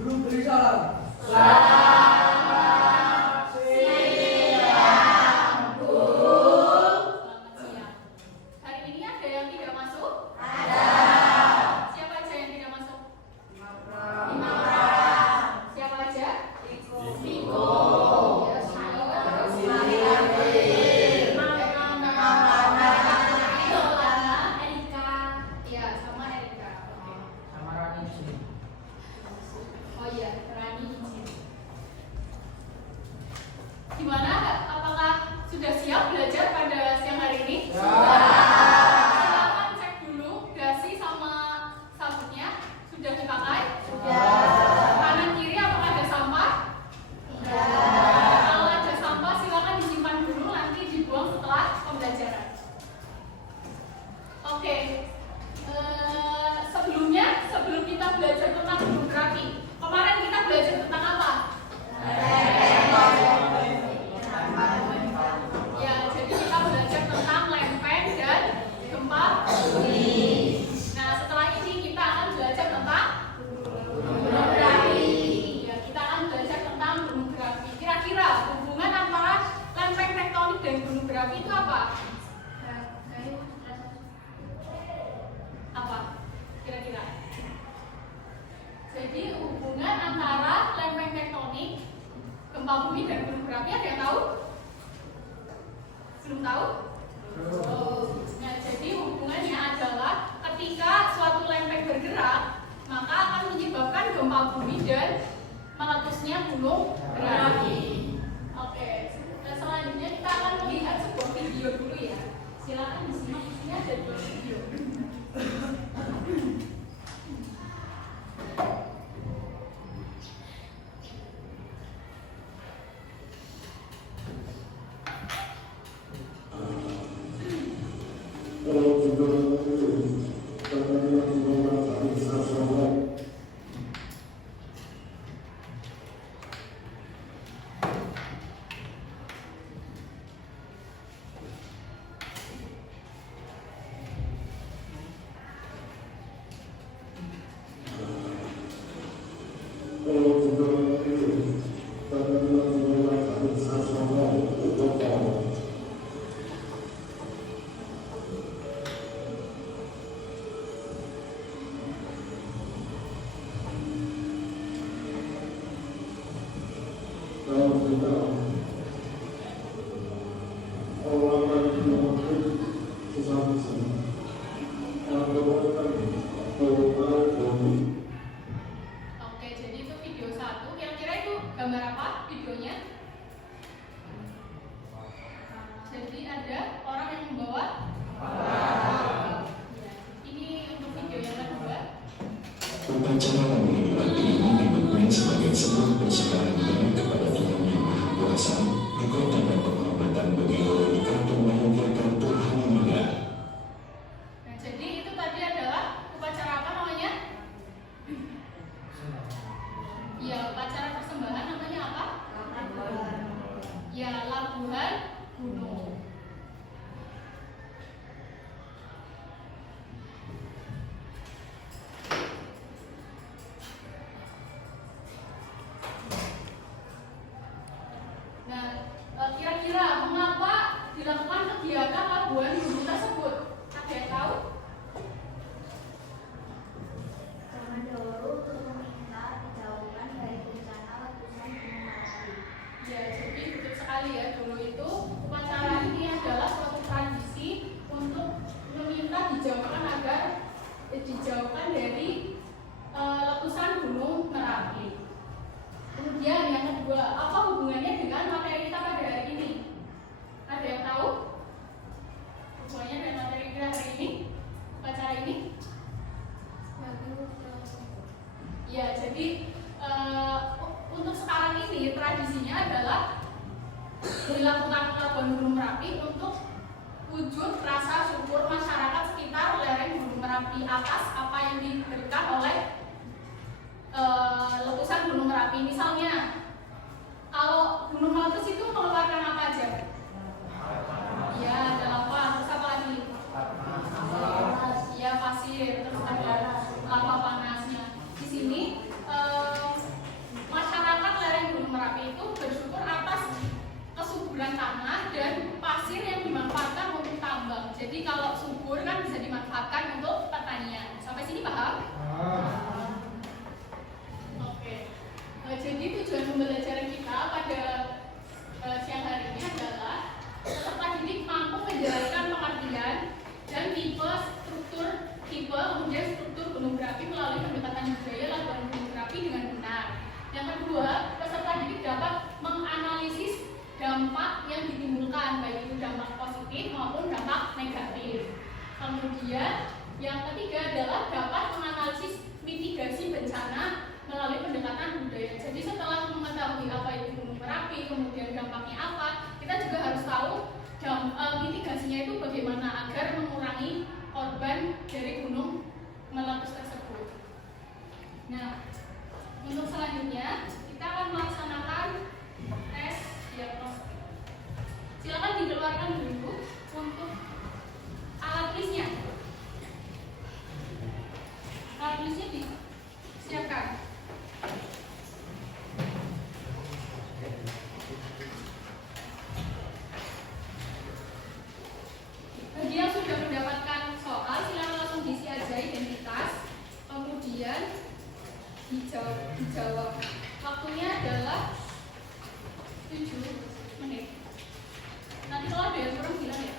Guru beri salam. Selamat siang, Bu. Selamat siang. Hari ini ada yang tidak masuk? Ada. Siapa aja yang tidak masuk? 5 orang. Siapa aja? Viko. Ya, saya. Erika. Ya, sama Erika. Oke. Sama Rani di sini. Oh iya, Rani izin. Gimana? Apakah sudah siap belajar pada siang hari ini? Silakan cek dulu dasi sama sabunnya sudah dipakai? Kanan kiri apakah ada sampah? Kalau ada sampah silakan disimpan dulu, nanti dibuang setelah pembelajaran. Oke. Sebelum kita belajar tentang gunung berapi, kemarin kita belajar tentang apa? Ya, jadi kita belajar tentang lempeng dan gempa bumi. Nah, setelah ini kita akan belajar tentang gunung berapi. Ya, kita akan belajar tentang gunung berapi. Kira-kira hubungan antara lempeng tektonik dan gunung berapi itu apa? Apa? Kira-kira? Jadi hubungan antara lempeng tektonik, gempa bumi dan gunung berapi ada yang tahu? Belum tahu? Oh. Nah, jadi hubungannya adalah ketika suatu lempeng bergerak, maka akan menyebabkan gempa bumi dan meletusnya gunung berapi. Oke. Nah, selanjutnya kita akan melihat sebuah video dulu ya. Silakan disimak, di sini ada 2 video. Oke, jadi itu video 1. Kira-kira itu gambar apa videonya? Jadi ada orang yang membawa ya. Ini untuk video yang kedua. Upacara lampion batu ini dimaknai sebagai sebuah persembahan kepada Tuhan Yang Maha Kuasa, berkat tanda penghormatan bagi Leluhur Tuhan Yang Mulia. Nah, jadi itu tadi adalah upacara apa namanya? Ya, upacara persembahan namanya apa? Ya, labuhan gunung. Nah, kira-kira mengapa dilakukan kegiatan labuhan gunung tersebut? Ada yang tahu? Zaman dahulu untuk meminta dijauhkan dari bencana letusan gunung Merapi. Ya, jadi betul sekali ya. Dulu itu upacara ini adalah suatu tradisi untuk meminta dijauhkan agar dijauhkan dari letusan gunung Merapi. Kemudian yang kedua, apa hubungannya dengan materi kita pada hari ini? Ada yang tahu? Hubungannya dengan materi kita hari ini? Upacara ini? Ya, jadi untuk sekarang ini tradisinya adalah dilakukan labuhan gunung Merapi untuk wujud rasa syukur masyarakat sekitar lereng gunung Merapi atas apa yang diberikan oleh letusan gunung Merapi. Misalnya, kalau gunung meletus itu mengeluarkan apa aja? Ya, ada lava, terus apa lagi? Ya, pasir, terus ada lava panas. Nah, di sini masyarakat lereng Gunung Merapi itu bersyukur atas kesuburan tanah dan pasir yang dimanfaatkan untuk tambang. Jadi kalau subur kan bisa dimanfaatkan untuk pertanian. Sampai sini paham? Oke. Jadi tujuan pembelajaran kita pada siang hari ini adalah peserta didik mampu menjelaskan pengertian dan tipe kemudian struktur gunung berapi melalui pendekatan budaya laporan gunung berapi dengan benar. Yang kedua, peserta didik dapat menganalisis dampak yang ditimbulkan, baik itu dampak positif maupun dampak negatif. Kemudian yang ketiga adalah dapat menganalisis mitigasi bencana melalui pendekatan budaya. Jadi setelah mengetahui apa itu gunung berapi, kemudian dampaknya apa, kita juga harus tahu mitigasinya itu bagaimana agar mengurangi korban dari gunung meletus tersebut. Nah, untuk selanjutnya kita akan melaksanakan tes diagnostik. Silakan dikeluarkan dulu untuk alat tulisnya. Alat tulisnya disiapkan. Bagi yang sudah mendapatkan soal, silakan langsung diisi aja identitas, kemudian dijawab. Waktunya adalah 7 menit. Nanti kalau ada yang kurang bilang ya.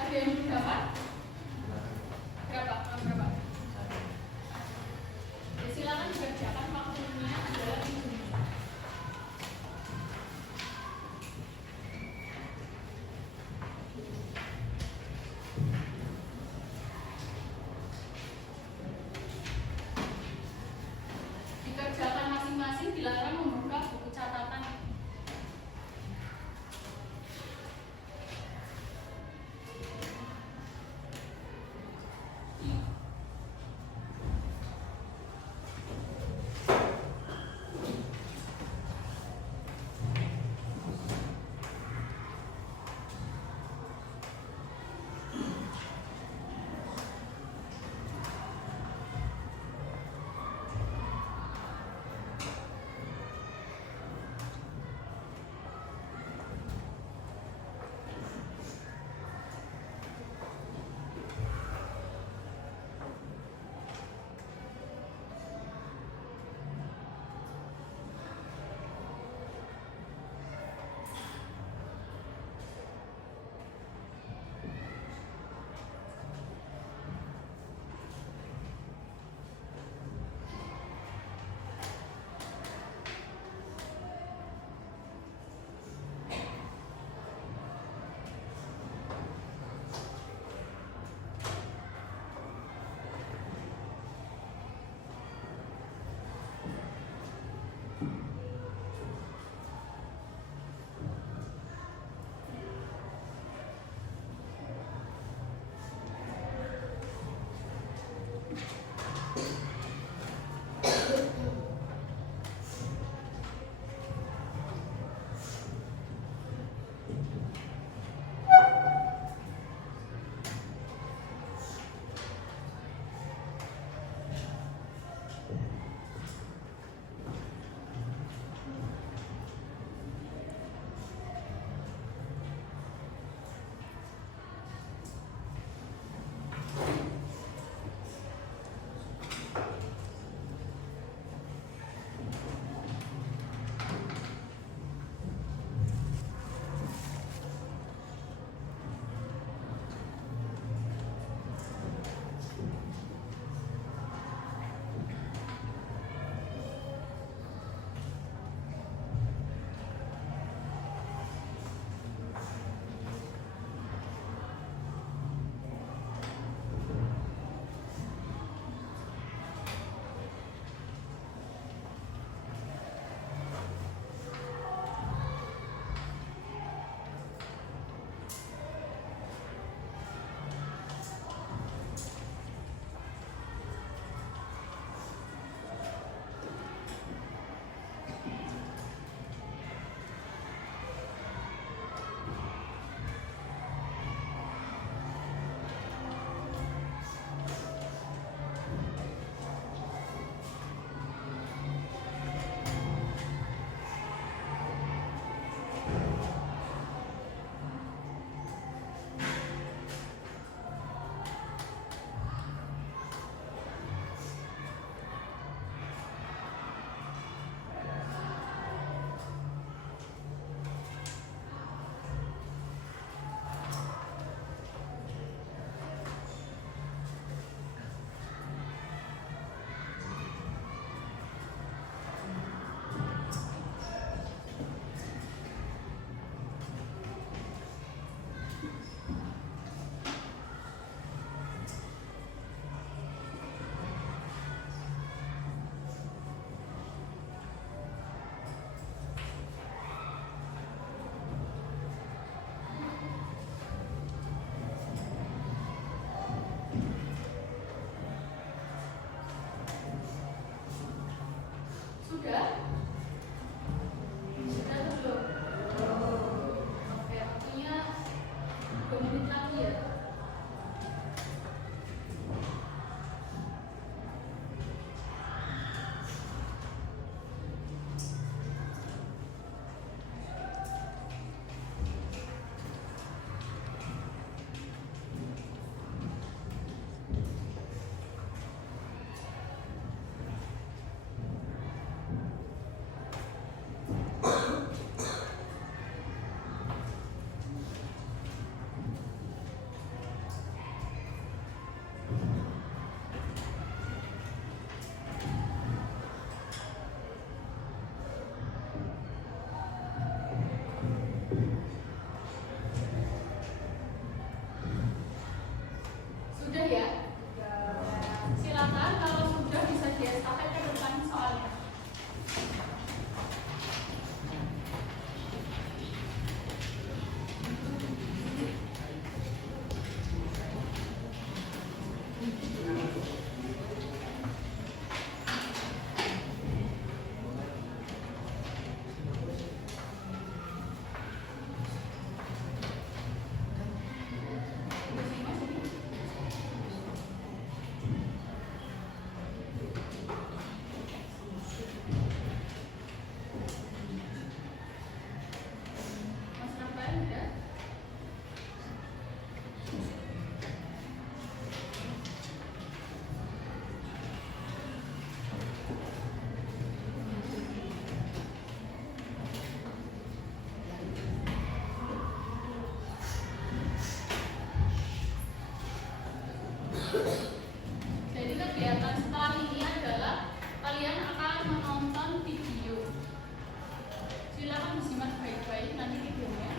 Ada yang belum dapat? Berapa? Berapa? Ya, silakan dikerjakan, waktunya adalah 7 menit. disimak baik-baik nanti videonya.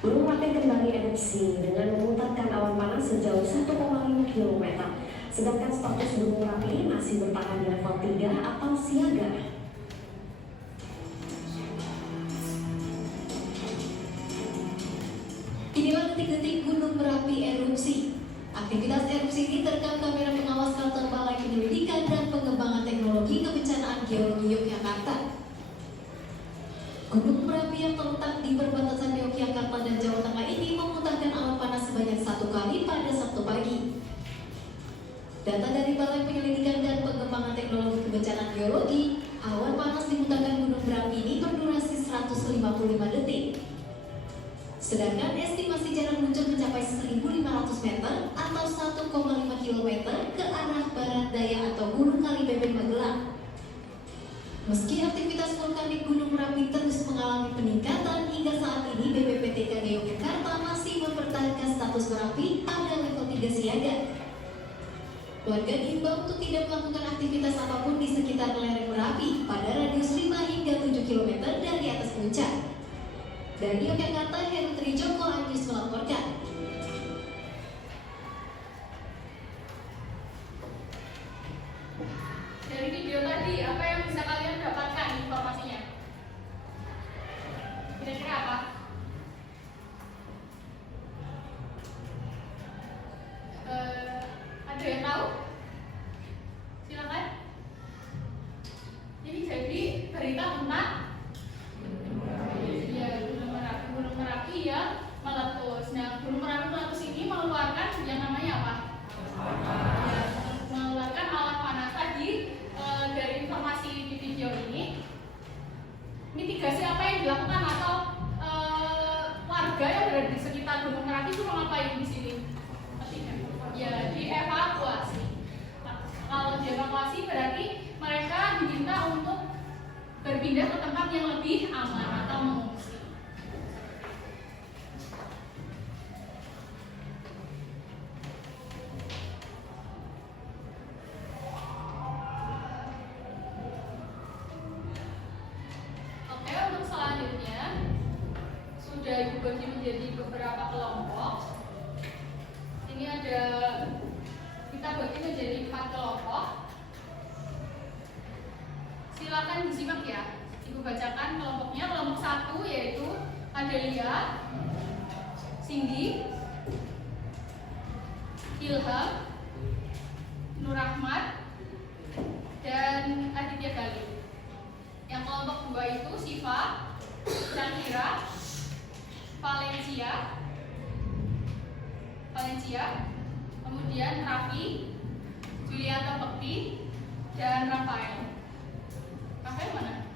Gunung Merapi kembali erupsi dengan memuntahkan awan panas sejauh 1,5 km. Sedangkan status Gunung Merapi masih bertahan di level 3 atau siaga. Inilah detik-detik Gunung Merapi erupsi. Aktivitas erupsi ini terekam kamera pengawas kantor Balai Penyelidikan dan Pengembangan Teknologi Kebencanaan Geologi Yogyakarta. Gunung Merapi yang terletak di perbatasan Yogyakarta dan Jawa Tengah ini memuntahkan awan panas sebanyak 1 kali pada Sabtu pagi. Data dari Balai Penyelidikan dan Pengembangan Teknologi Kebencanaan Geologi, awan panas dimuntahkan Gunung Merapi ini berdurasi 155 detik. Sedangkan estimasi jarak luncur mencapai 1.500 meter atau 1,5 km ke arah barat daya atau Gunung Kalibeben Magelang. Meski aktivitas vulkanik Gunung Merapi terus mengalami peningkatan, hingga saat ini BPPTKG Yogyakarta masih mempertahankan status Merapi pada level 3 siaga. Warga diimbau untuk tidak melakukan aktivitas apapun di sekitar lereng Merapi pada radius 5 hingga 7 km dari atas puncak. Dari Yogyakarta, Heru Trijoko Anjus melaporkan. Dari video tadi, apa yang bisa kalian dapatkan informasinya? Kira-kira apa? Ada yang tahu? Silakan. Ini jadi berita tentang Gunung Merapi ya meletus. Nah, Gunung Merapi meletus ini mengeluarkan yang namanya apa? Ya, mengeluarkan awan panas tadi. Dari informasi di video ini, mitigasi apa yang dilakukan atau warga yang berada di sekitar Gunung Merapi itu ngapain di sini? Ya, dievakuasi. Nah, kalau dievakuasi berarti mereka diminta untuk berpindah ke tempat yang lebih aman atau mengungsi. Oke, untuk selanjutnya sudah dibagi menjadi beberapa kelompok. Ini ada, kita bagi menjadi 4 kelompok. Silakan disimak ya. Ibu bacakan kelompoknya. Kelompok 1 yaitu Adelia, Cindy, Ilham, Nur Rahmat, dan Aditya Galih. Yang kelompok 2 itu Siva, Shakira, Valencia, kemudian Raffi, Julianto Bekti, dan Rafael. Rafael mana?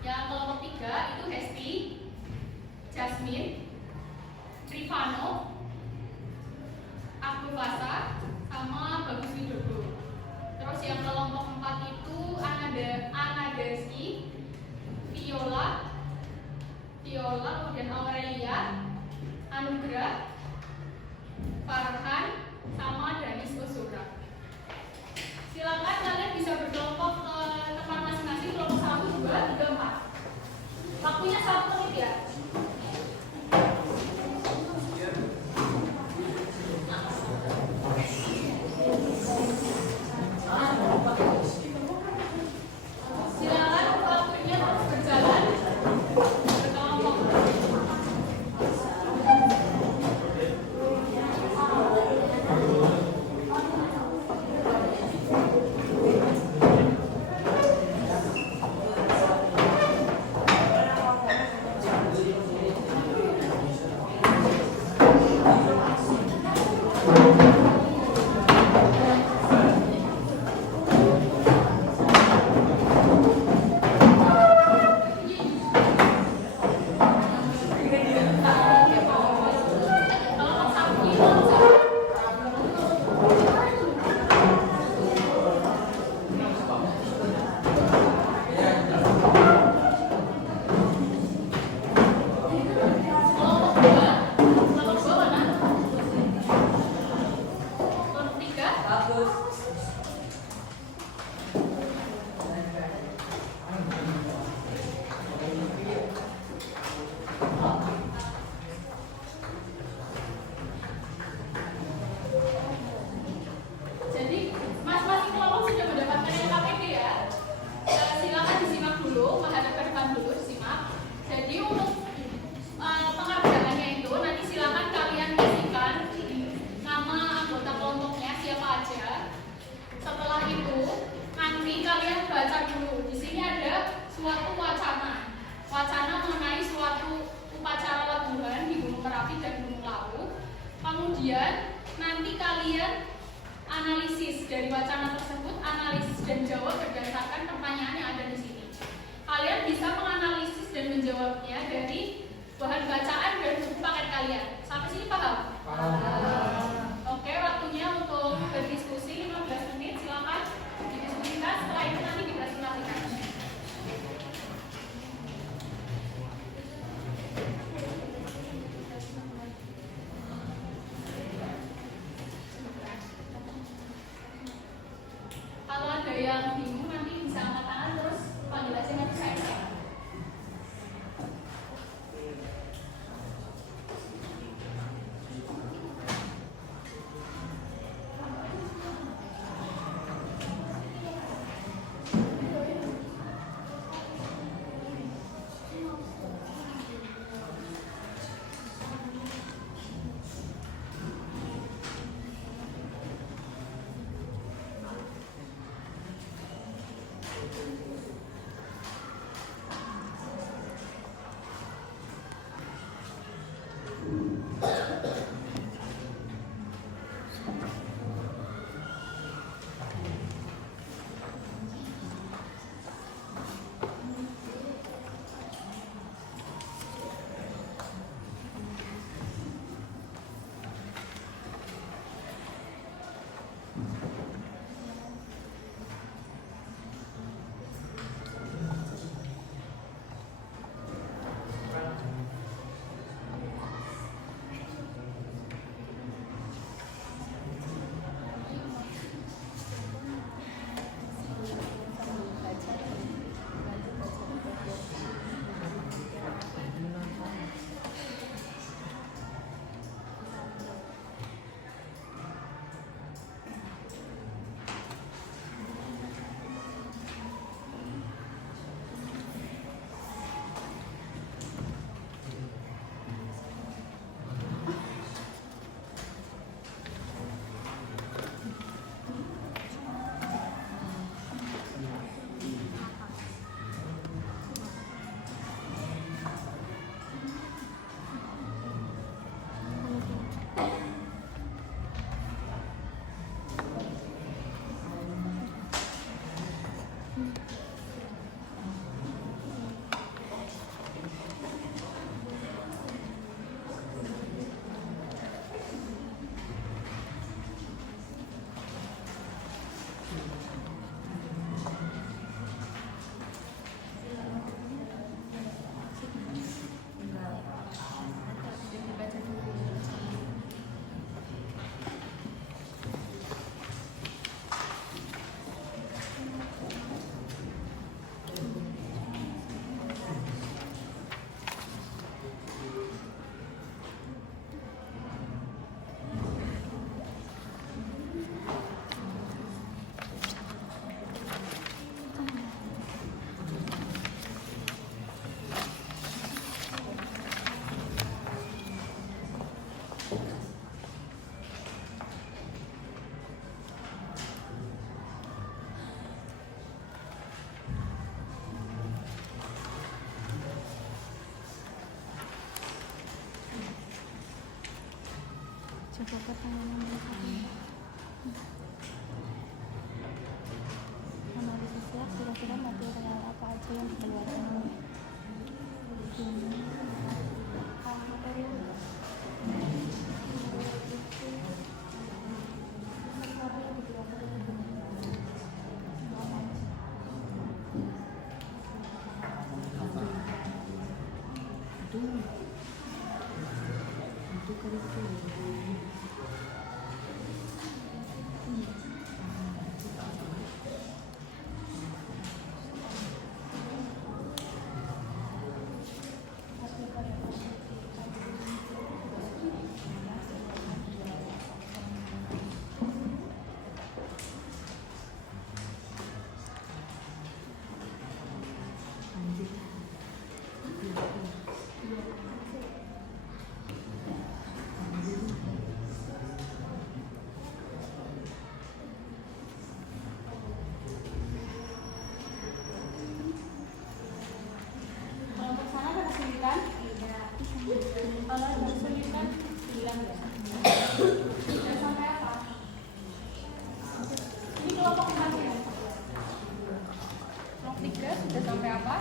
Yang kelompok 3 itu Hesti, Jasmine, Rifano, Abdul Fasa, sama Bagus Widodo. Terus yang kelompok 4 itu Ana Deski, Viola, kemudian Aurelia, Anugrah, Farhan, sama Danis Usura. Silakan kalian bisa berkelompok ke tempat masing-masing, kelompok 1, 2, 3, 4. Waktunya 1 menit ya. Silakan waktunya terus berjalan. Berkelompok. Jadi masing-masing kelompok sudah mendapatkan LKPD ya. Silakan disimak dulu, menghadap ke depan dulu disimak. Jadi untuk pengerjaannya itu nanti silakan kalian isikan nama anggota kelompoknya siapa aja. Setelah itu nanti kalian baca dulu. Di sini ada suatu wacana mengenai suatu upacara labuhan di Gunung Merapi dan Gunung Lawu. Kemudian nanti kalian analisis dari wacana tersebut, analisis dan jawab berdasarkan pertanyaan yang ada di sini. Kalian bisa menganalisis dan menjawabnya dari bahan bacaan dan buku paket kalian. Sampai sini paham? Oke, waktunya untuk berdiskusi 15 menit. Silakan didiskusikan. Setelah itu nanti dipresentasikan. Kalau ada yang bingung nanti bisa angkat tangan terus panggil aja nanti saya cek. Coba pertanyaan berikutnya. Analisisnya kira-kira material apa aja yang dikeluarkan oleh Kalau kesulitan 9 ya. Sudah sampai apa? Ini kelompok 4 ya. Kelompok 3 sudah sampai apa?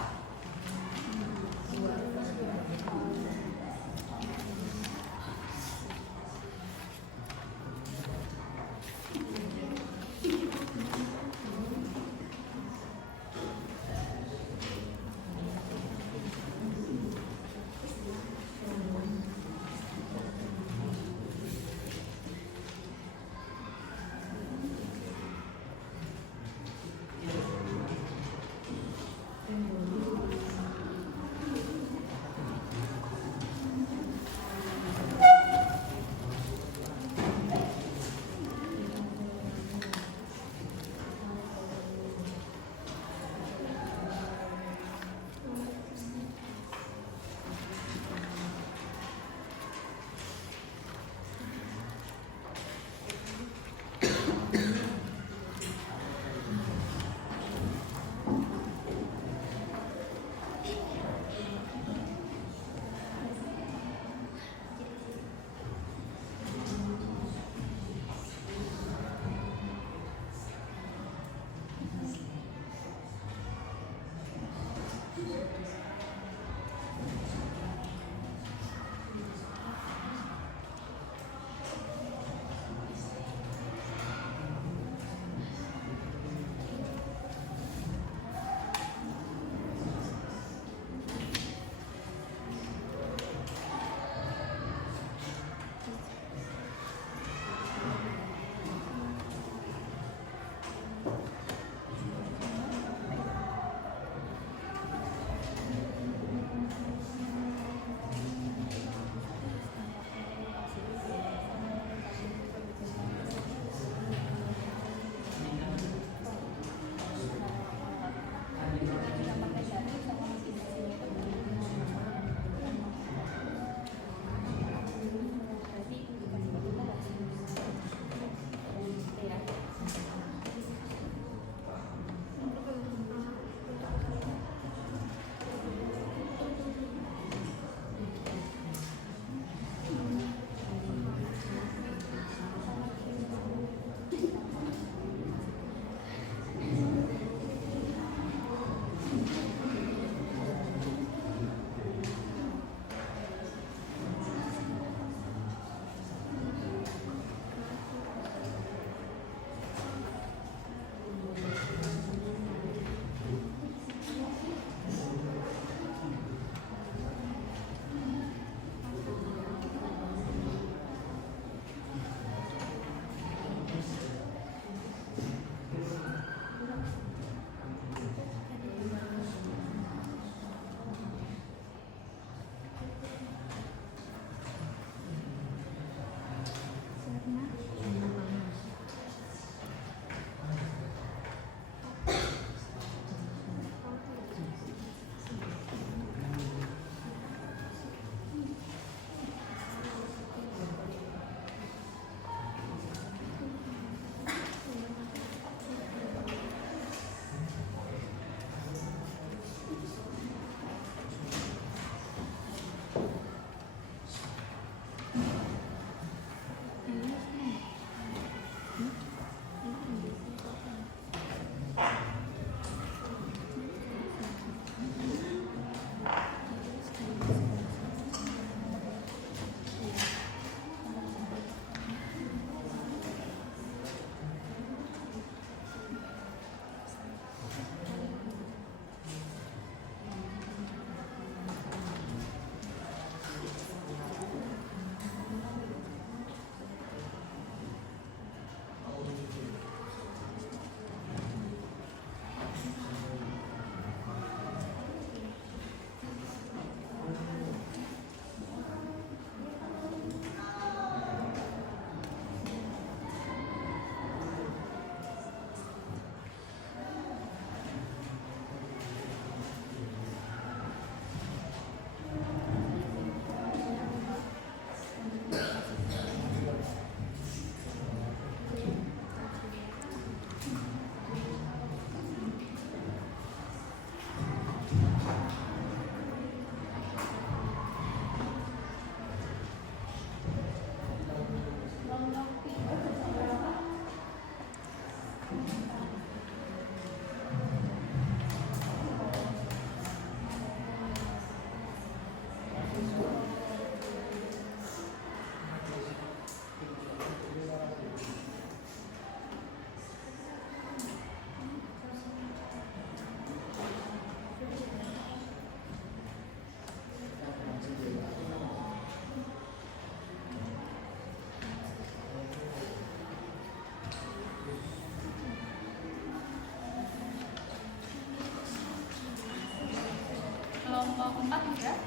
4 sudah?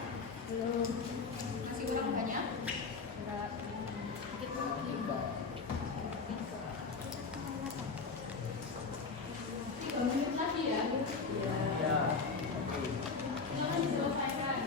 Belum. Masih kurang banyak? Enggak. Dikit lagi. 3 menit lagi ya? Ya. Jangan diselesaikan.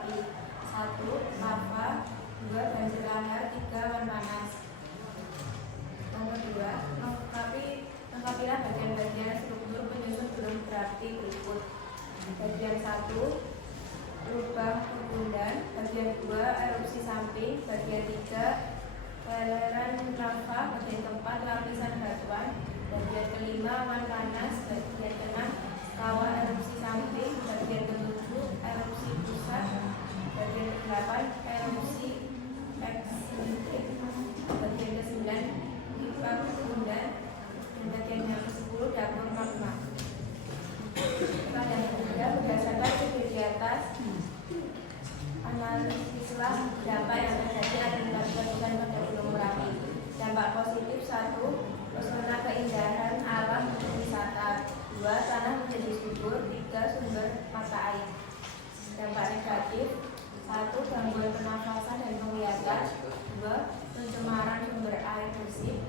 Merapi. 1. Lava. 2. Banjir lahar. 3. Awan panas. Nomor 2. Lengkapilah bagian-bagian struktur penyusun gunung berapi berikut. Bagian 1. Lubang pembunan. Bagian 2. Erupsi samping. Bagian 3. Peleran lava. Bagian keempat. Lapisan batuan. Bagian kelima. Awan panas. Bagian keenam. Kawah erupsi samping. Bagian ketujuh. Erupsi pusat. Bagian ke-8. Erupsi eksentrik. Bagian ke-9. Pipa pembunan. Dan bagian yang ke-10. Dapur magma. Pertanyaan ketiga, berdasarkan video di atas, analisislah dampak yang terjadi akibat letusan pada Gunung Merapi. Dampak positif: 1. Pesona keindahan alam untuk wisata. 2. Tanah menjadi subur. 3. Sumber mata air. Dampak negatif: 1. Gangguan pernafasan dan penglihatan. 2. Pencemaran sumber air bersih.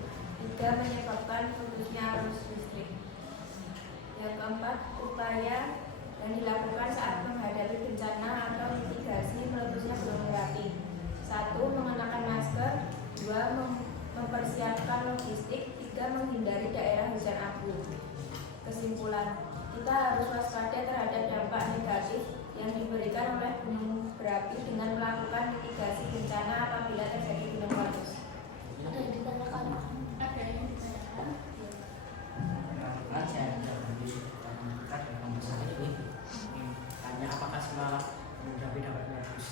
3. Menyebabkan putusnya arus listrik. Yang keempat, upaya yang dilakukan saat menghadapi bencana atau mitigasi meletusnya Gunung Merapi. 1. Mengenakan masker. 2. Mempersiapkan logistik. 3. Menghindari daerah hujan abu. Kesimpulan, kita harus waspada terhadap dampak negatif yang diberikan oleh gunung berapi dengan melakukan mitigasi bencana apabila terjadi gunung meletus. Ada yang ditanyakan? Ada yang ditanyakan? Tanya apakah semua gunung berapi dapat meletus?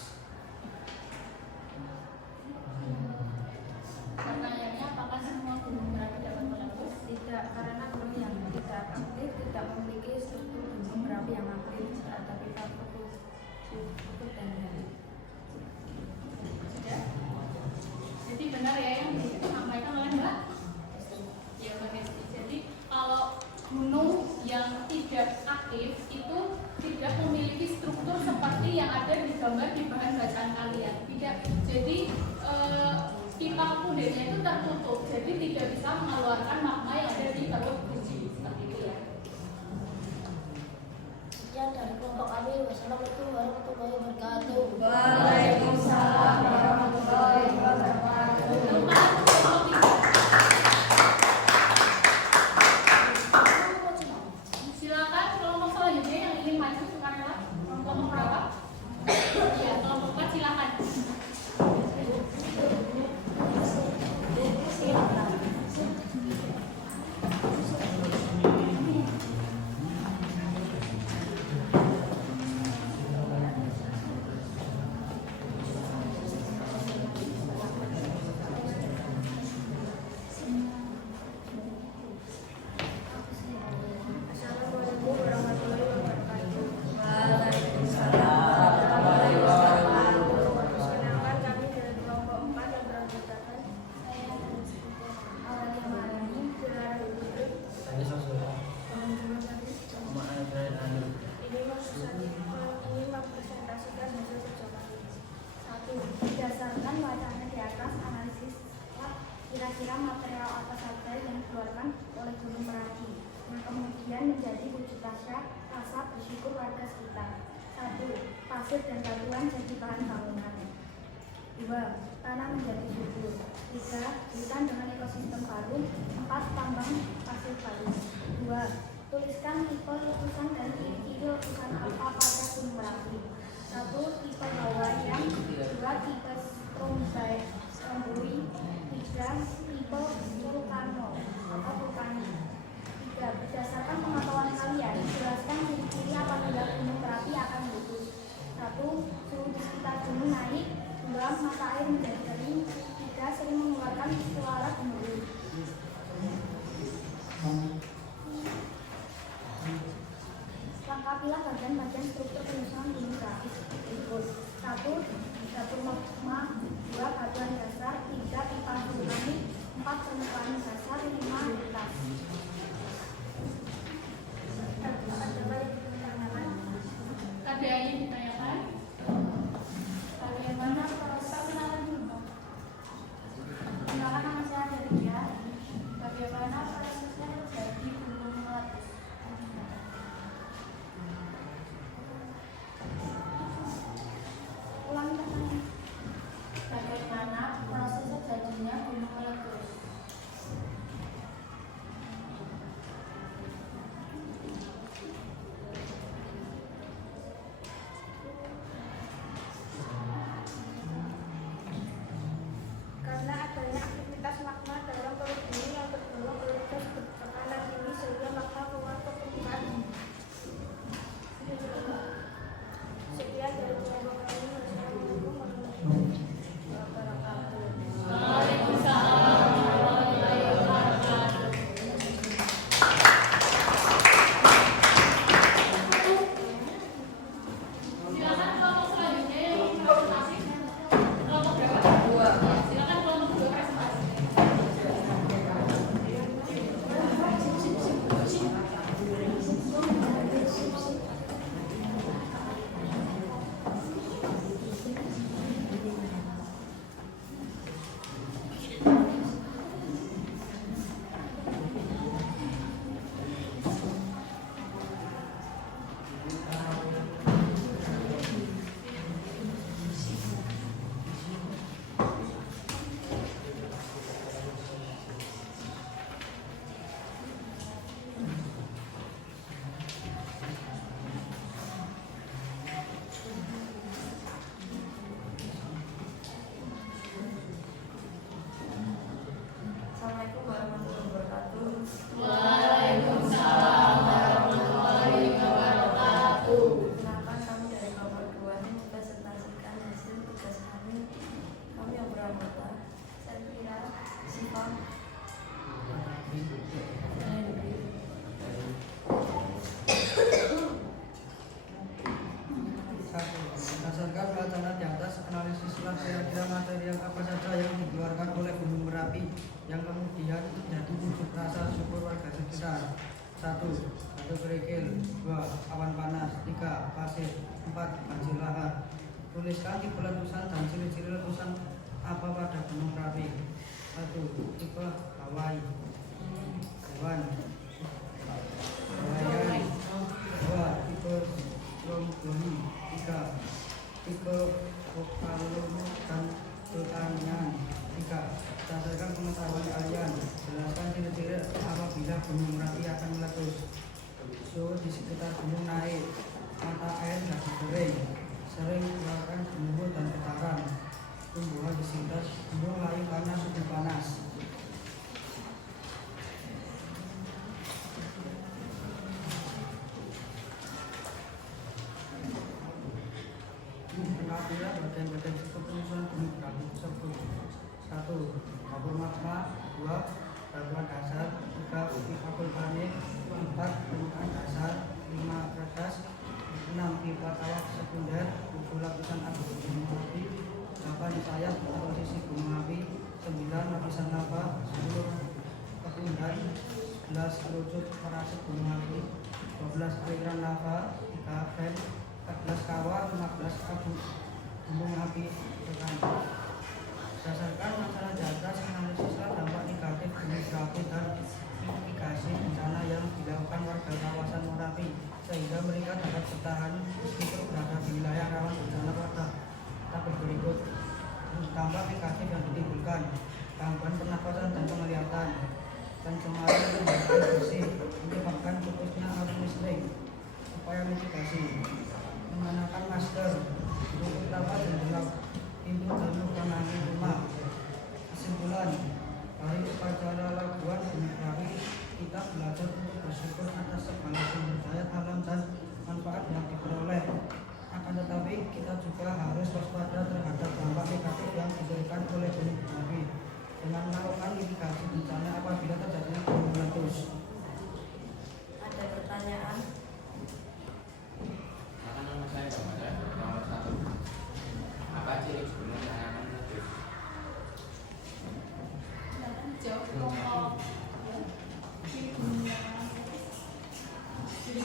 Pertanyaannya, apakah semua gunung berapi dapat meletus? Tidak, karena gunung yang tidak aktif tidak memiliki struktur gunung berapi yang aktif serta pipa kutub dan gali. Sudah? Jadi benar ya yang disampaikan oleh Mbak? Ya, Mbak Hesti. Jadi kalau gunung yang tidak aktif itu tidak memiliki struktur seperti yang ada di gambar di bahan bacaan kalian. Tidak. Jadi pipa kemudiannya itu tertutup, jadi tidak bisa mengeluarkan magma yang ada di perut biji. Seperti itu ya. Sekian dari kelompok kami. Wassalamualaikum warahmatullahi wabarakatuh. Waalaikumsalam warahmatullahi wabarakatuh. Silakan kelompok selanjutnya yang ingin maju sukarela. Kelompok berapa? Ya, kelompok 4 silakan. Assalamualaikum warahmatullahi wabarakatuh. Waalaikumsalam. Perkenalkan, kami dari kelompok 4 yang beranggotakan saya Aulia Marani, Dilarang Putri. Ini mempresentasikan hasil kerja kami. 1. Berdasarkan wacana di atas, analisis kira-kira material apa saja yang dikeluarkan oleh Gunung Merapi yang kemudian menjadi wujud rasa bersyukur warga sekitar. 1. Pasir dan batuan jadi bahan bangunan. 2. Tanah menjadi subur. 3. Hutan dengan ekosistem baru. 4. Tambang pasir baru. 2. Tuliskan tipe letusan dan ciri-ciri letusan apa pada Gunung Merapi. 1. Tipe bawahnya. 2. Tipe stromboi. 3. Tipe vulkano atau vulkanik. 3. Berdasarkan pengetahuan kalian, jelaskan ciri-ciri apabila Gunung Merapi akan meletus. 1. Suhu di sekitar gunung naik. 2. Mata air menjadi kering. 3. Sering mengeluarkan suara gemuruh. Lengkapilah bagian-bagian struktur penyusunan gunung berapi berikut. 1. Dapur magma. 2. Batuan dasar. 3. Pipa vulkanik. 4. Permukaan dasar. 5. Lintas. Ada yang ditanyakan? Bagaimana proses kenalan dulu? Kenalkan, nama saya Adelia. Bagaimana prosesnya terjadi gunung meletus? Satu kerikil. 2 awan panas. 3 pasir. 4 banjir lahar. Tuliskan tipe letusan dan ciri-ciri letusan apa pada Gunung Merapi. 1. Tipe Hawaii. Hewan Hawaiian. 2. Tipe Stromboli. 3. Tipe Pokalo dan pertanian. 3. Berdasarkan pengetahuan kalian, jelaskan ciri-ciri apabila Gunung Merapi akan meletus. Suhu di sekitar gunung naik, mata air jadi kering, sering mengeluarkan gemuruh dan getaran. Tumbuhan di sekitar gunung layu karena suhu panas. Apabila bagian-bagian penyusunan Gunung Merapi tersebut. 1. Dapur magma. 2. Batuan dasar. 3. Pipa vulkanik. 4. Permukaan dasar. 5. Crevasse. 6. Pipa kawah sekunder. 7. Lapisan abu gunung api. 8. Sayap atau sisi gunung api. 9. Lapisan lava. 10. Kepungan. 11. Kerucut parasut gunung api. 12. Aliran lava. 3. vent. 14. Kawah. 15. Abu gunung api tekan. Berdasarkan masalah di atas, analisislah dampak negatif Gunung Merapi dan mitigasi bencana yang dilakukan warga kawasan Merapi sehingga mereka dapat bertahan untuk berada di wilayah rawan bencana pada tahap berikut. Dampak negatif yang ditimbulkan: gangguan pernapasan dan penglihatan, pencemaran lingkungan bersih, menyebabkan putusnya arus listrik. Upaya mitigasi: mengenakan masker, tutup tapat jendela, pintu dan lubang angin rumah. Kesimpulan, dari upacara labuan Gunung Merapi, kita belajar untuk bersyukur atas segala sumber daya alam dan manfaat yang diperoleh. Akan tetapi, kita juga harus waspada terhadap dampak negatif yang diberikan oleh Gunung Merapi dengan melakukan mitigasi bencana apabila terjadinya gunung meletus. Ada pertanyaan? Nama saya nomor 1. Apa ciri gunung yang akan meletus? Jawab kelompok. Ciri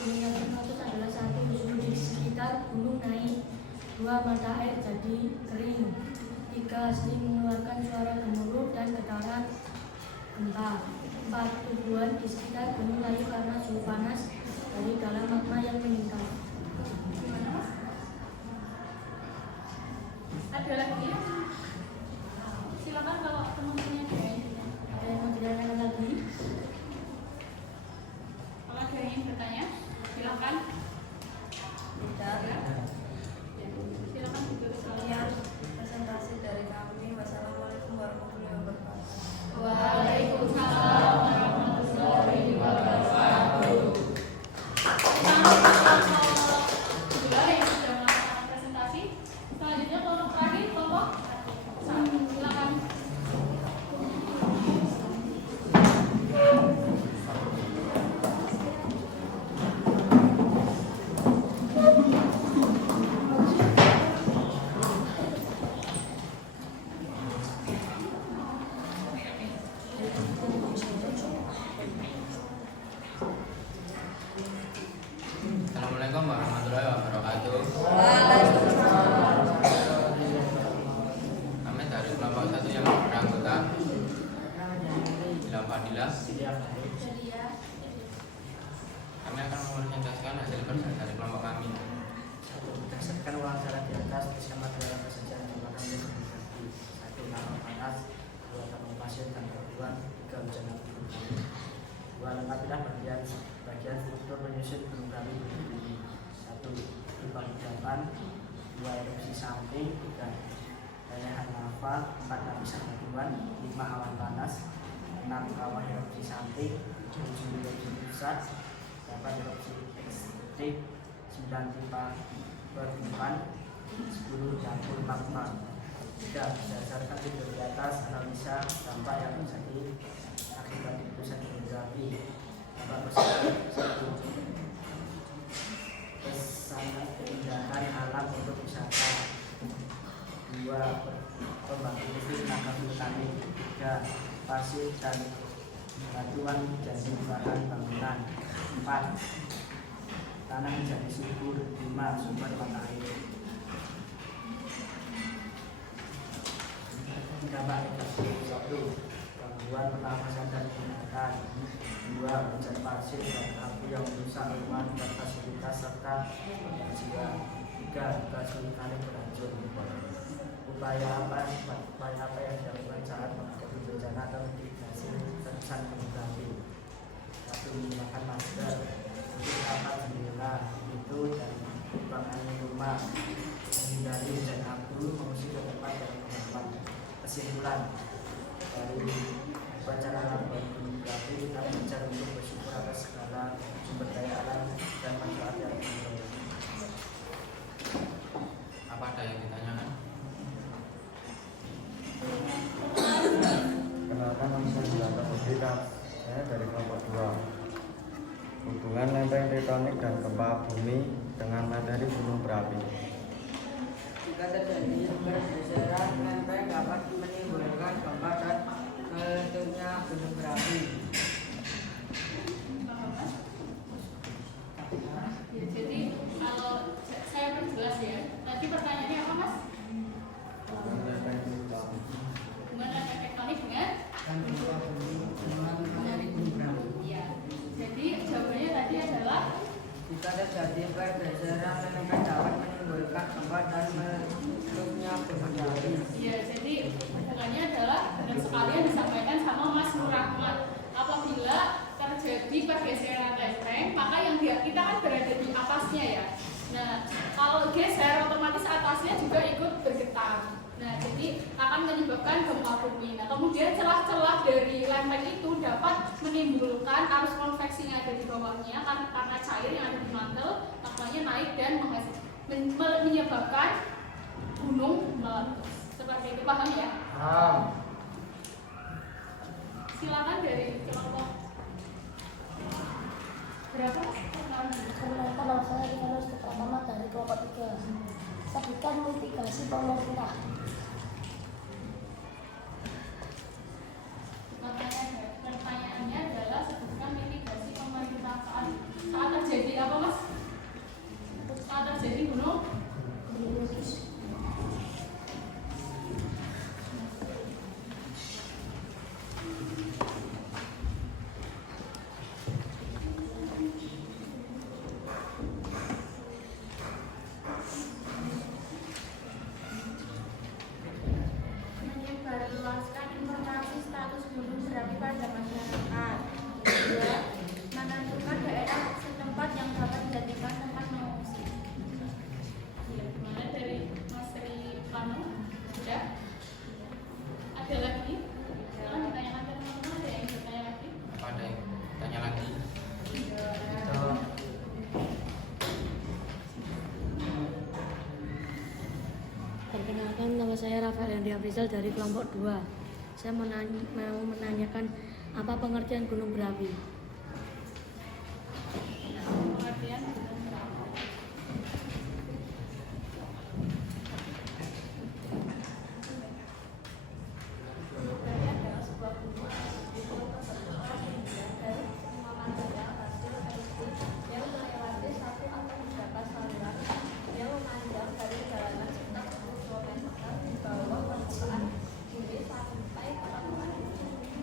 gunung yang meletus adalah 1. Suhu di sekitar gunung naik. 2. Mata air jadi kering. 3. Sering mengeluarkan suara gemuruh dan getaran gempa. 4. Tumbuhan di sekitar gunung layu karena suhu panas dari dalam magma yang meningkat. Ada lagi? Silakan kalau teman-temannya Ada yang mau ditanyakan lagi? kalau ada yang ingin bertanya, silakan. Tidak. Ya. Silakan ditulis Sekian presentasi dari kami. Wassalamualaikum warahmatullahi wabarakatuh. Waalaikumsalam warahmatullahi wabarakatuh. Sudah yang sudah melakukan presentasi. Selanjutnya kelompok terakhir, kelompok 1. Silakan. Assalamualaikum warahmatullahi wabarakatuh. Kami dari kelompok 1 yang beranggota Ilham Fadilah. Kami akan mempresentasikan hasil kerja dari kelompok kami. Berdasarkan wawancara di atas, bersama dalam persejarah tembakan Gunung Merapi. 1. Awan panas. 2. Tabung pasir dan batuan. 3. Hujan abu vulkanik. 2. Lengkapilah bagian struktur penyusun Gunung Merapi berikut ini. 1. Pipa hidapan. 2. Erupsi samping. 3. Lelehan lava. 4. Lapisan batuan. 5. Awan panas. 6. Kawah erupsi samping. 7. Erupsi pusat. 8. Erupsi ekstrik. 9. Pipa permukaan. 10. Campur magma. 3. Berdasarkan video di atas, analisa dampak yang terjadi akibat letusan Gunung Merapi. Dampak tersebut: 1. Pesona keindahan alam untuk wisata. 2. Pembangkit listrik tenaga vulkanik. 3. Pasir dan batuan jadi bahan bangunan. 4. Tanah menjadi subur. 5. Sumber mata air. Dampak negatif. 1. Gangguan pernafasan dan pendengaran. 2. Hujan pasir dan abu yang merusak rumah dan fasilitas serta jiwa. 3. Kesulitan beracun. Upaya apa yang dilakukan saat menghadapi bencana atau mitigasi terkesan gunung berapi? 1. Menggunakan masker, tutup rapat jendela, pintu dan lubang angin rumah, menghindari hujan abu, mengungsi ke tempat yang aman. Kesimpulan dari upacara lampion gunung berapi, kita belajar untuk bersyukur atas segala sumber daya alam dan manfaat yang dimiliki. Apa ada yang ditanyakan? Kenalkan, nama saya Julanta Putrika. Saya dari kelompok 2. Hubungan lempeng tektonik dan gempa bumi dengan materi gunung berapi. Jika terjadi pergeseran lempeng dapat menimbulkan gempa dan meletusnya gunung berapi. Ya, jadi kalau saya perjelas ya, tadi pertanyaannya apa Mas? Hubungan lempeng tektonik dengan Dan gempa bumi dengan materi gunung berapi. ya. Jadi jawabannya tadi adalah Jika terjadi pergeseran lempeng dapat menimbulkan gempa dan meletusnya gunung berapi. ya, jadi hubungannya adalah benar sekali yang disampaikan sama Mas Nur Rahmat. Apabila terjadi pergeseran lempeng, maka yang kita kan berada di atasnya ya. Nah, kalau geser otomatis atasnya juga ikut bergetar. Nah, jadi akan menyebabkan gempa bumi. Nah, kemudian celah-celah dari lempeng itu dapat menimbulkan arus konveksi yang ada di bawahnya karena cair yang ada di mantel, makanya naik dan menyebabkan gunung meletus. Seperti itu, paham ya? Paham. Silakan dari kelompok berapa? Kenalkan, nama saya Rinaldo Pratama dari kelompok 3. Sebutkan mitigasi pemerintah. Pertanyaannya adalah sebutkan mitigasi pemerintah saat terjadi apa Mas? Saat terjadi gunung meletus. Menyebarluaskan informasi status gunung berapi pada masyarakat. 2. Menentukan daerah setempat yang dapat dijadikan tempat mengungsi. Ya, gimana dari Mas Rifano? Sudah? Ada lagi? Silakan ditanyakan ke teman-teman, ada yang bertanya lagi? Apa ada yang tanya lagi? Perkenalkan, nama saya Rafael Yandi Afrizal dari kelompok 2. Saya mau menanyakan apa pengertian gunung berapi. Pengertian gunung berapi. Berarti adalah sebuah gunung itu terbentuk dari semua material hasil erupsi yang melewati satu atau beberapa saluran yang memanjang dari kedalaman sekitar 10 km di bawah permukaan bumi sampai permukaan bumi.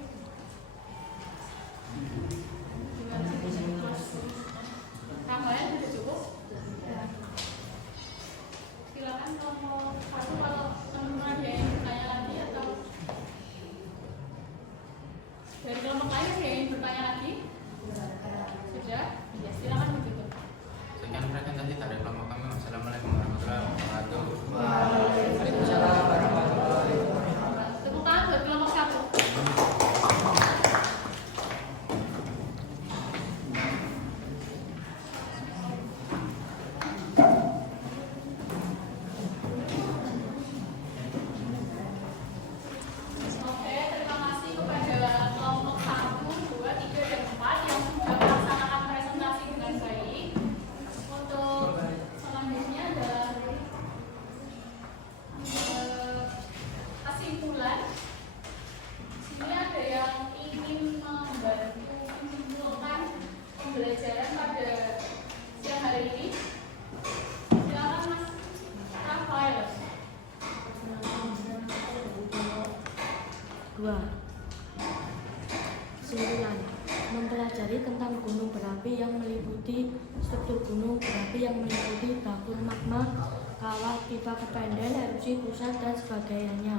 yaitu gunung berapi yang meliputi dapur magma, kawah, pipa kependen, erupsi pusat, dan sebagainya.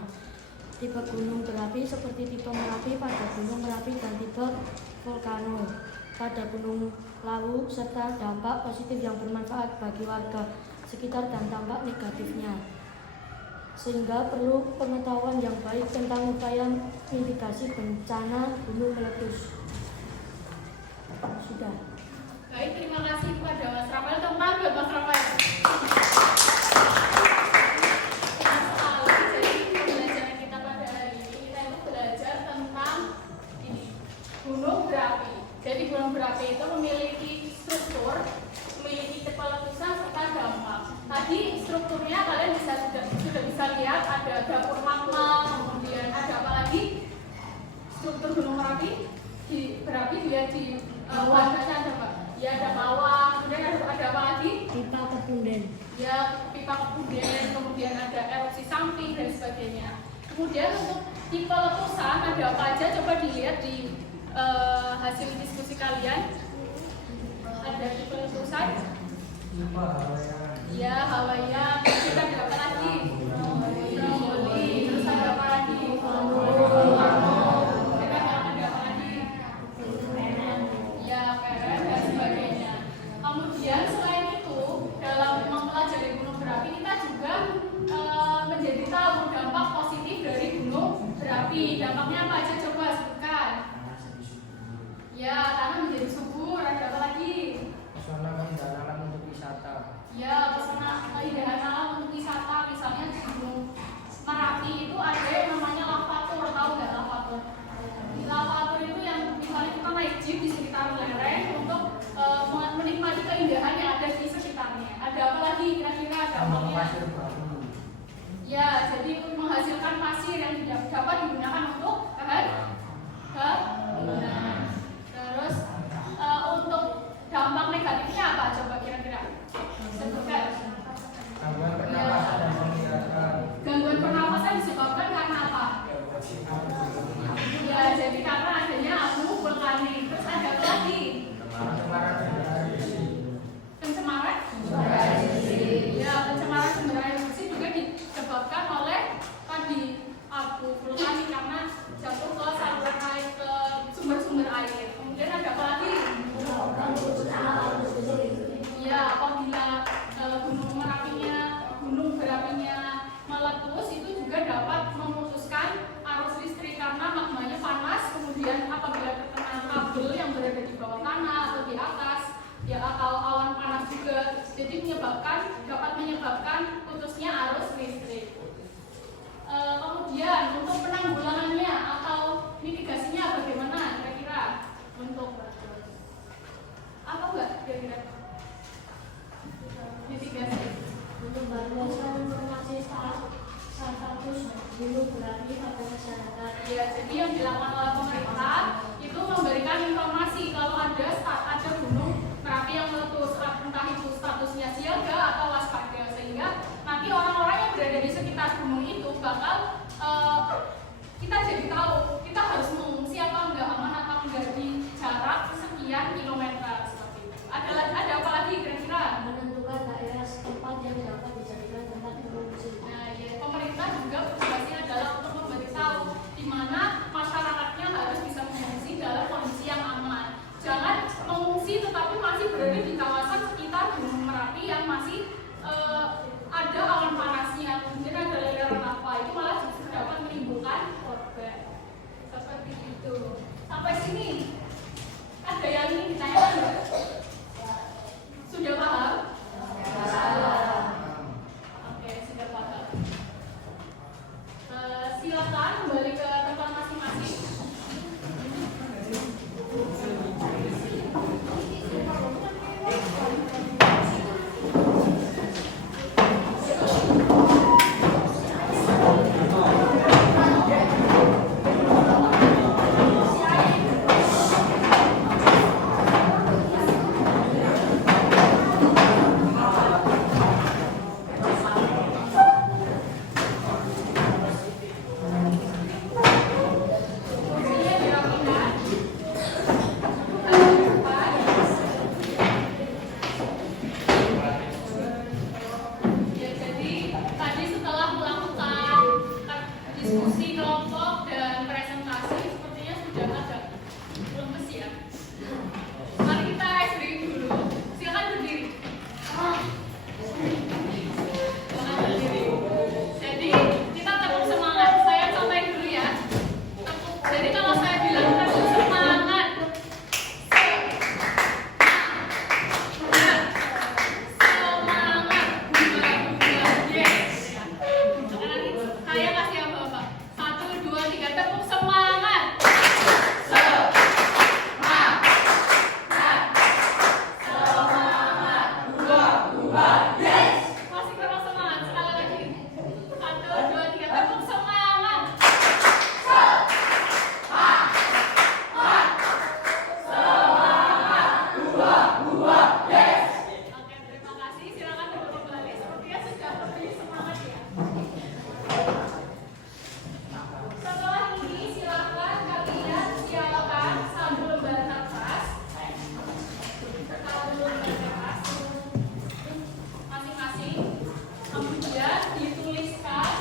Tipe gunung berapi seperti tipe Merapi pada gunung Merapi dan tipe volcano pada gunung lawu, serta dampak positif yang bermanfaat bagi warga sekitar dan dampak negatifnya. Sehingga perlu pengetahuan yang baik tentang upaya mitigasi bencana gunung meletus. Sudah. Baik, terima kasih kepada Mas Rafael. Teman buat Mas Rafael. Gunung berapi. Jadi gunung berapi itu memiliki struktur, memiliki tipe letusan serta dampak. Tadi strukturnya kalian sudah bisa lihat ada dapur magma, kemudian ada apa lagi? Struktur gunung berapi dia di wajahnya ada apa? Ya ada kawah, kemudian ada apa lagi? Pipa kepunden. Ya pipa kepunden, kemudian ada erupsi samping dan sebagainya. Kemudian untuk tipe letusan ada apa aja? Coba dilihat di hasil diskusi kalian. Ada tipe letusan? Ya, Hawaiian. Kita ada apa lagi? Stromboli. Terus ada apa lagi? Kita ada apa lagi? Ya, peren dan sebagainya. Kemudian selain itu, dalam mempelajari gunung berapi kita juga menjadi tahu dampak positif dari gunung berapi. Dampaknya apa aja? Coba sebutkan. Ya, tanah menjadi subur. Ada apa lagi? Pesona keindahan alam untuk wisata. Ya, pesona keindahan alam untuk wisata. Misalnya di Gunung Merapi itu ada yang namanya lavatur. Tahu nggak lavatur? Lavatur itu yang misalnya kita naik jeep di sekitar lereng untuk menikmati keindahan yang ada di sekitarnya. Ada apa lagi kira-kira dampaknya? Ya, jadi menghasilkan pasir yang dapat digunakan untuk kegunaan. Terus untuk dampak negatifnya apa? Coba kira-kira sebutkan. Gangguan pernapasan dan penglihatan. Gangguan pernapasan disebabkan karena apa? Ya, jadi karena adanya abu vulkanik. Terus ada apa lagi? Pencemaran sumber air bersih. Pencemaran sumber air bersih. Ya, pencemaran sumber air bersih juga disebabkan oleh tadi abu vulkanik karena jatuh ke saluran air, ke sumber-sumber air. Kemudian ada apa lagi? Ya, apabila gunung berapinya meletus itu juga dapat memutuskan arus listrik karena magmanya panas. Kemudian apabila terkena kabel yang berada di bawah tanah atau di atas, ya atau awan panas juga, jadi dapat menyebabkan putusnya arus listrik. Kemudian untuk penanggulangannya atau mitigasinya bagaimana kira-kira? Untuk apa enggak kira-kira? Mitigasi Untuk membantu informasi status gunung berapi pada masyarakat. Ya, jadi yang dilakukan oleh pemerintah itu memberikan informasi kalau ada gunung berapi yang meletus, entah itu statusnya siaga atau waspada, sehingga nanti orang-orang yang berada di sekitar gunung itu bakal kita jadi tahu kita harus mengungsi atau enggak, aman atau enggak di jarak sekian kilometer seperti itu. Ada apa lagi kira-kira? Menentukan daerah tempat yang dapat dijadikan tempat mengungsi. Nah, ya, pemerintah juga tugasnya adalah untuk memberitahu di mana masyarakatnya Masih kurang semangat, sekali lagi. 1, 2, 3, tepuk semangat. Oke, terima kasih. Silakan duduk kembali. Sepertinya sudah lebih semangat ya. Setelah ini silakan kalian siapkan satu lembar kertas. Masing-masing. Kemudian dituliskan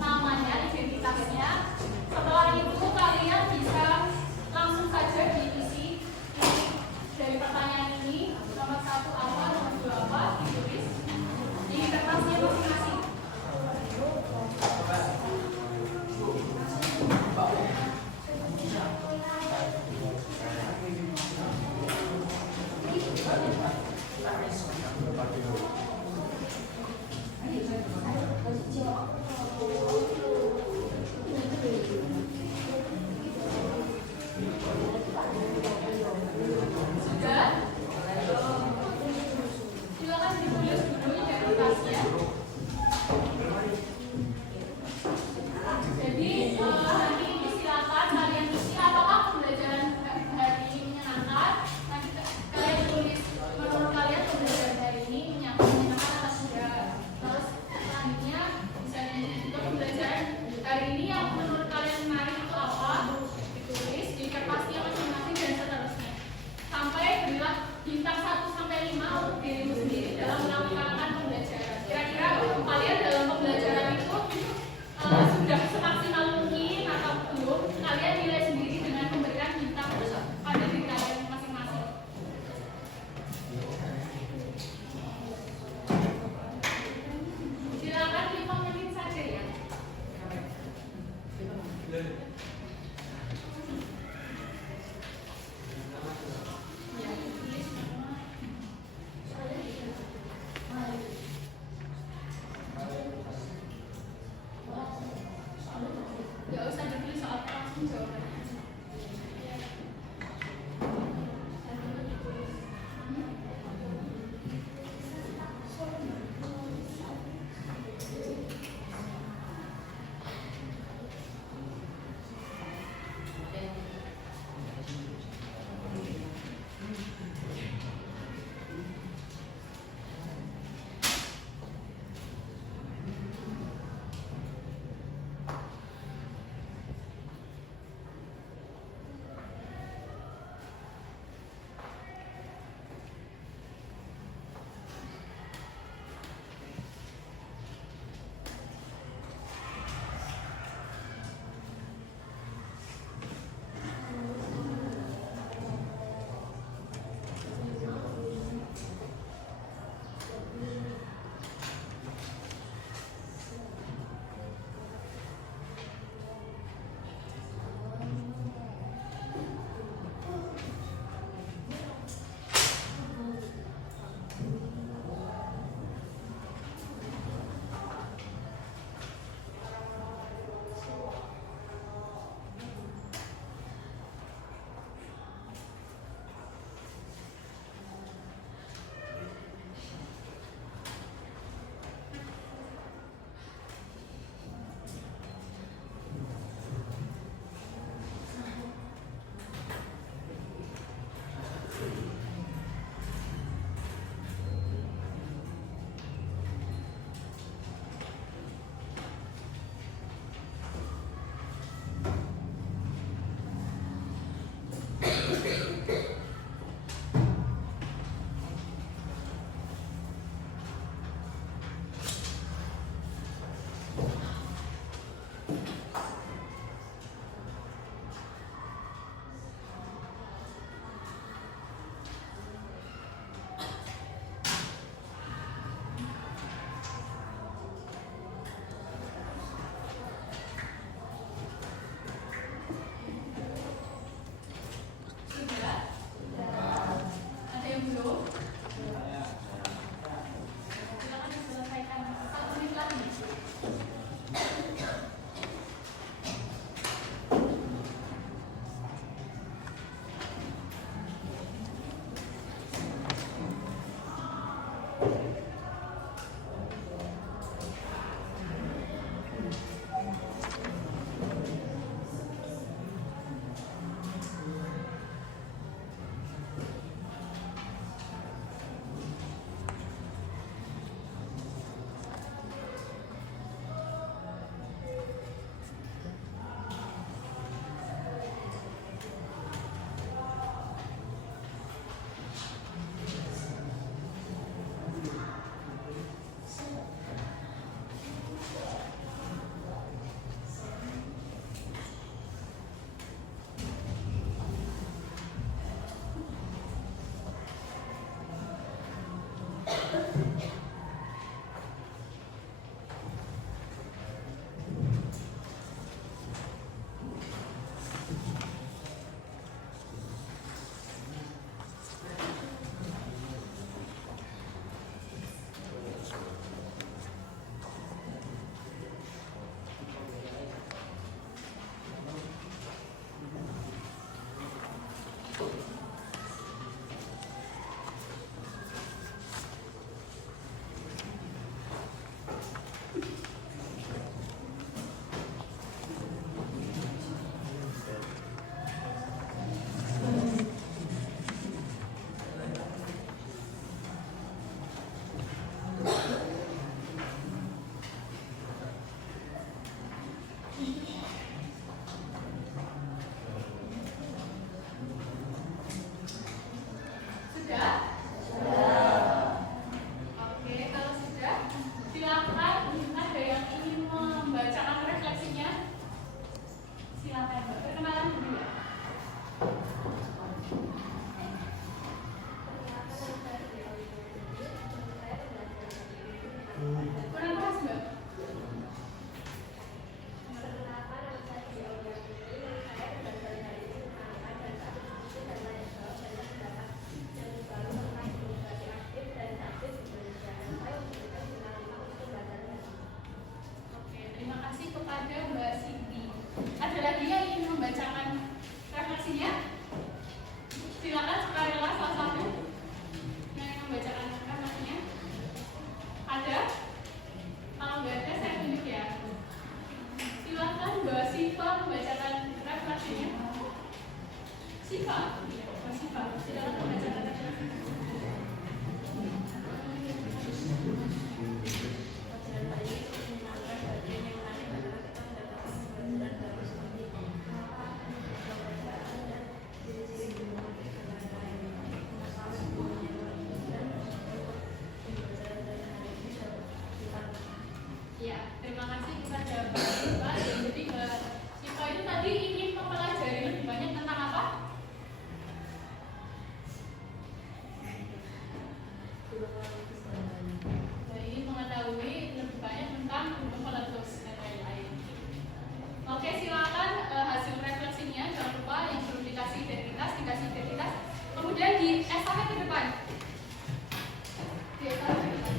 namanya, identitasnya. Setelah itu kalian bisa langsung saja diisi ini dari pertanyaan ini, nomor 1 apa, nomor 2 apa, ditulis di kertasnya masing-masing. Sudah? Silakan ditulis dulu identitasnya. Jadi hari ini silakan kalian isi apakah pembelajaran hari ini menyenangkan. Nanti kalian tulis menurut kalian pembelajaran hari ini menyenangkan atau tidak. Terus selanjutnya bisa juga pembelajaran hari ini yang menurut kalian menarik itu apa, ditulis di kertasnya masing-masing dan seterusnya sampai ada IPA. Jadi IPA itu tadi ingin mempelajari lebih banyak tentang apa? Ingin mengetahui lebih banyak tentang gunung meletus dan lain-lain. Oke, silakan hasil refleksinya. Jangan lupa yang belum dikasih identitas. Kemudian di estafet ke depan. Di estafet ke depan.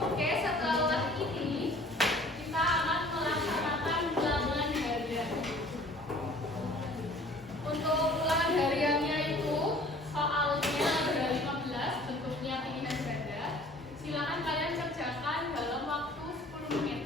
Oke, setelah ini kita akan melaksanakan ulangan harian. Untuk ulangan hariannya itu soalnya ada 15, bentuknya pilihan ganda. Silakan kalian kerjakan dalam waktu 10 menit.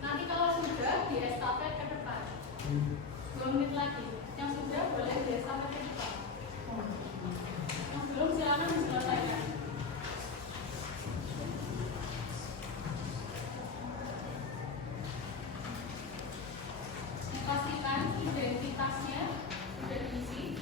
Nanti kalau sudah di estafet ke depan. 2 menit lagi. Yang sudah boleh di estafet ke depan. Yang belum silakan diselesaikan. Pastikan identitasnya sudah diisi.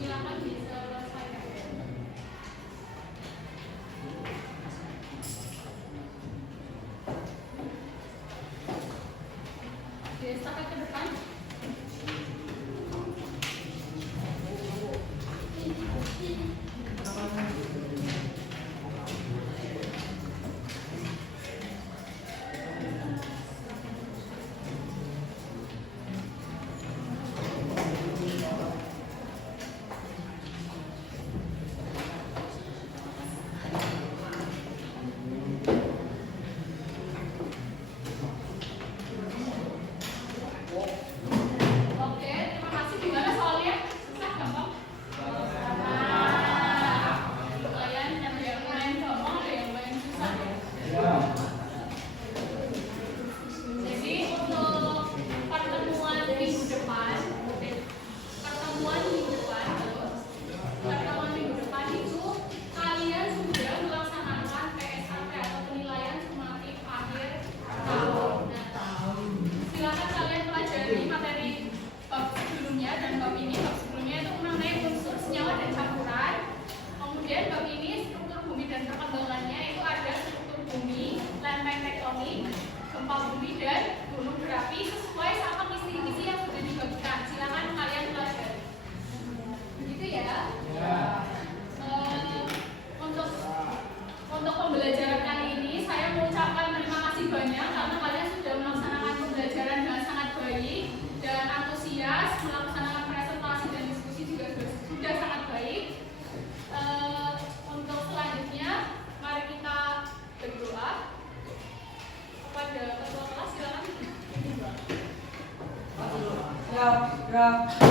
Silakan diselesaikan. Di estafet ke depan. Oke, terima kasih. Gimana soalnya? Susah, gampang? Kalian ada yang main gampang, ada yang main susah ya? Jadi untuk pertemuan minggu depan itu kalian sudah melaksanakan PSAT atau penilaian sumatif akhir tahun. Silakan kalian pelajari materi bab sebelumnya dan bab ini. Bab sebelumnya itu mengenai unsur senyawa dan campuran. Kemudian bab ini struktur bumi dan perkembangannya, itu ada struktur bumi, lempeng tektonik, gempa bumi dan gunung berapi sesuai sama kisi-kisi yang sudah dibagikan. Silakan kalian pelajari. Begitu ya? Untuk pembelajaran kali ini saya mengucapkan terima kasih banyak karena kalian sudah melaksanakan pembelajaran dengan sangat baik dan antusias, melaksanakan presentasi dan diskusi juga sudah sangat baik. Untuk selanjutnya mari kita berdoa kepada ketua kelas. Silakan. Siap.